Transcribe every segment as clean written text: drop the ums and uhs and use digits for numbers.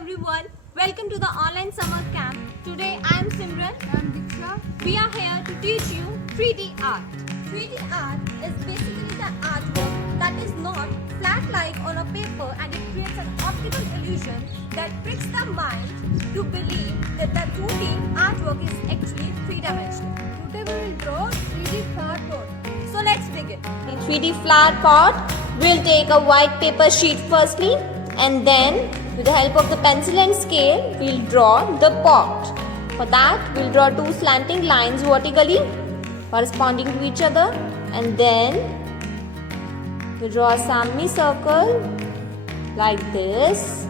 everyone. Welcome to the online summer camp. Today I am Simran. I am Diksha. We are here to teach you 3D art. 3D art is basically the artwork that is not flat like on a paper, and it creates an optical illusion that tricks the mind to believe that the 2D artwork is actually three-dimensional. Today we will draw 3D flat board. So let's begin. In 3D flat board, we'll take a white paper sheet firstly, and then with the help of the pencil and scale, we'll draw the pot. For that, we'll draw two slanting lines vertically corresponding to each other, and then we'll draw a semicircle like this.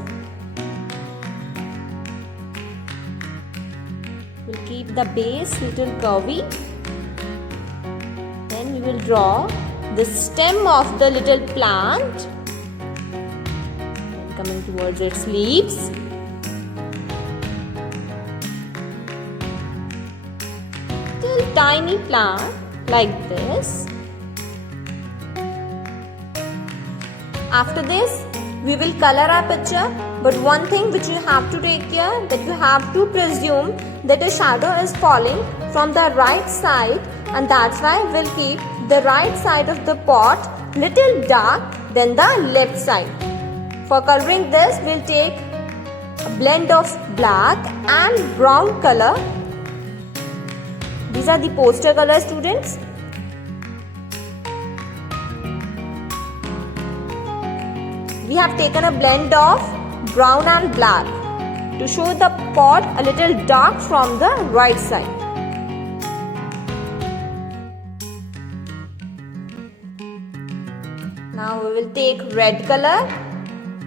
We'll keep the base little curvy. Then we will draw the stem of the little plant and coming towards its leaves. Little tiny plant like this. After this, we will color our picture, but one thing which you have to take care, that you have to presume that a shadow is falling from the right side, and that's why we'll keep the right side of the pot little dark than the left side. For coloring this, we'll take a blend of black and brown color. These are the poster color, students. We have taken a blend of brown and black to show the pot a little dark from the right side. Now we will take red color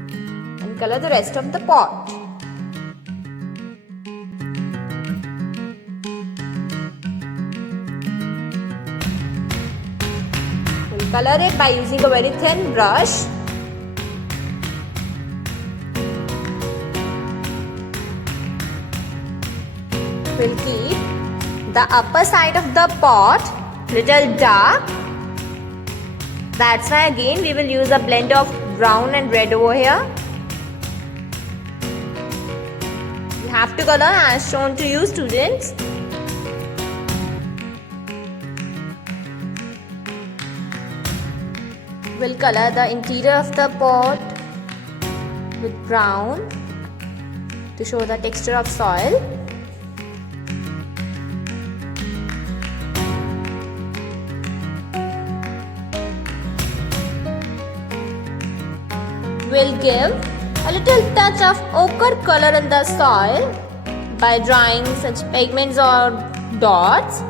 and color the rest of the pot. We'll color it by using a very thin brush. We'll keep the upper side of the pot little dark. That's why again we will use a blend of brown and red over here. You have to color as shown to you, students. We'll color the interior of the pot with brown to show the texture of soil. We'll give a little touch of ochre color in the soil by drawing such pigments or dots.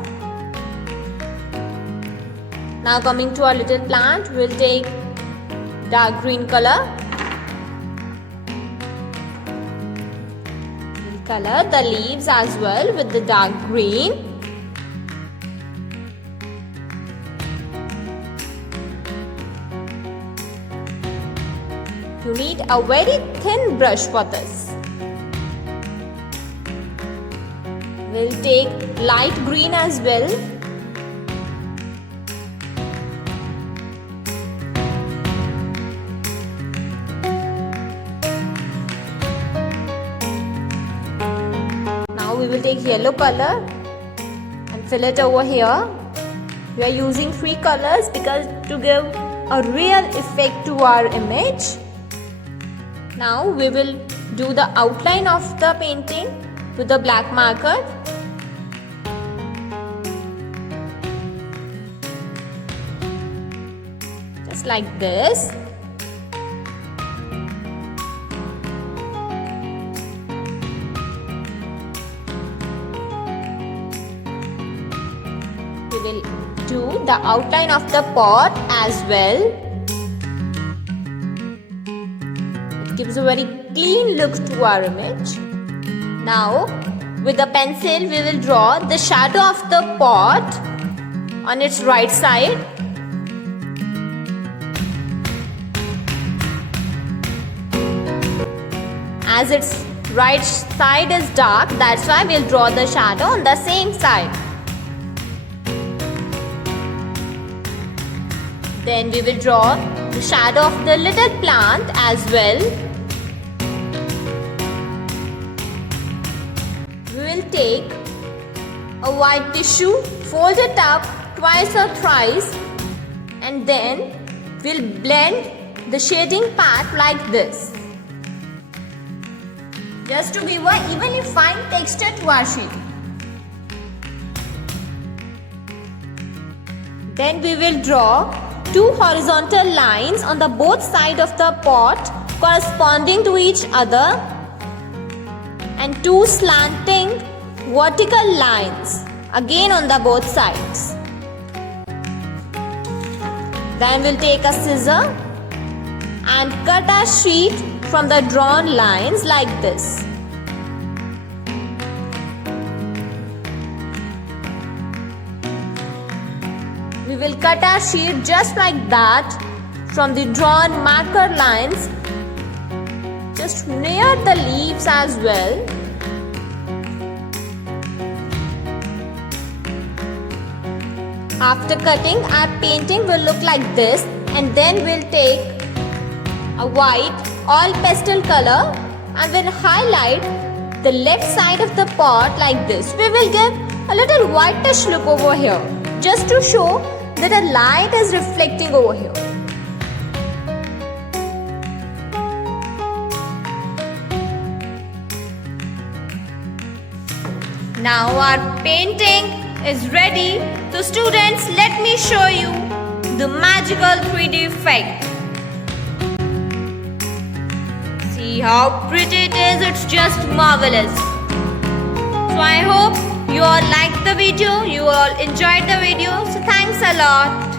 Now coming to our little plant, we'll take dark green color. We'll color the leaves as well with the dark green. You need a very thin brush for this. We'll take light green as well. Now we will take yellow color and fill it over here. We are using 3 colors because to give a real effect to our image. Now we will do the outline of the painting with the black marker. Just like this. We will do the outline of the pot as well. Gives a very clean look to our image. Now with the pencil we will draw the shadow of the pot on its right side. As its right side is dark, that's why we'll draw the shadow on the same side. Then we will draw the shadow of the little plant as well. take a white tissue, fold it up twice or thrice, and then we'll blend the shading part like this, just to give a evenly fine texture to our shading. Then we will draw two horizontal lines on the both sides of the pot corresponding to each other, and two slanting vertical lines again on the both sides. Then we'll take a scissor and cut a sheet from the drawn lines like this. We will cut our sheet just like that from the drawn marker lines, just near the leaves as well. After cutting, our painting will look like this, and then we'll take a white all pastel color and we'll highlight the left side of the pot like this. We will give a little whitish look over here, just to show that a light is reflecting over here. Now our painting is ready. So students, let me show you the magical 3D effect. See how pretty it is, it's just marvelous. So I hope you all liked the video, you all enjoyed the video. So thanks a lot.